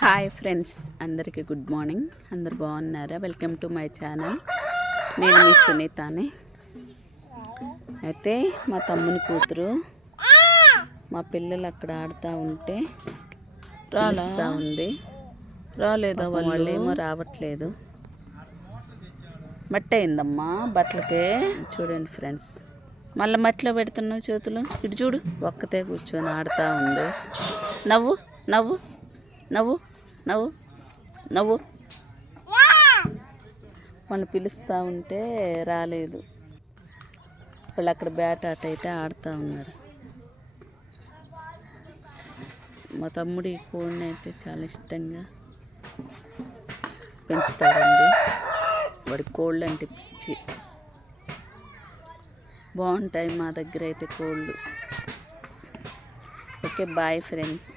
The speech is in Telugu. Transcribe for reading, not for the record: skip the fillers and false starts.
హాయ్ ఫ్రెండ్స్, అందరికీ గుడ్ మార్నింగ్. అందరు బాగున్నారా? Welcome to my channel. నేను మీ సునీతాని. అయితే మా తమ్ముని కూతురు మా పిల్లలు అక్కడ ఆడుతూ ఉంటే రాలుస్తూ ఉంది. రాలేదా వాళ్ళు ఏమో రావట్లేదు. మట్టి అయిందమ్మా బట్టలకే. చూడండి ఫ్రెండ్స్, మళ్ళీ మట్టిలో పెడుతున్నావు చేతులు. ఇటు చూడు, ఒక్కతే కూర్చొని ఆడుతూ ఉంది. నవ్వు నవ్వు నవ్వు నవ్వు నవ్వు. వాళ్ళు పిలుస్తూ ఉంటే రాలేదు. వాళ్ళు అక్కడ బ్యాట్ ఆట అయితే ఆడుతూ ఉన్నారు. మా తమ్ముడు ఈ కోడిని అయితే చాలా ఇష్టంగా పెంచుతాడండి. వాడి కోళ్ళు అంటే పిచ్చి. బాగుంటాయి మా దగ్గర అయితే కోళ్ళు. Okay, bye friends.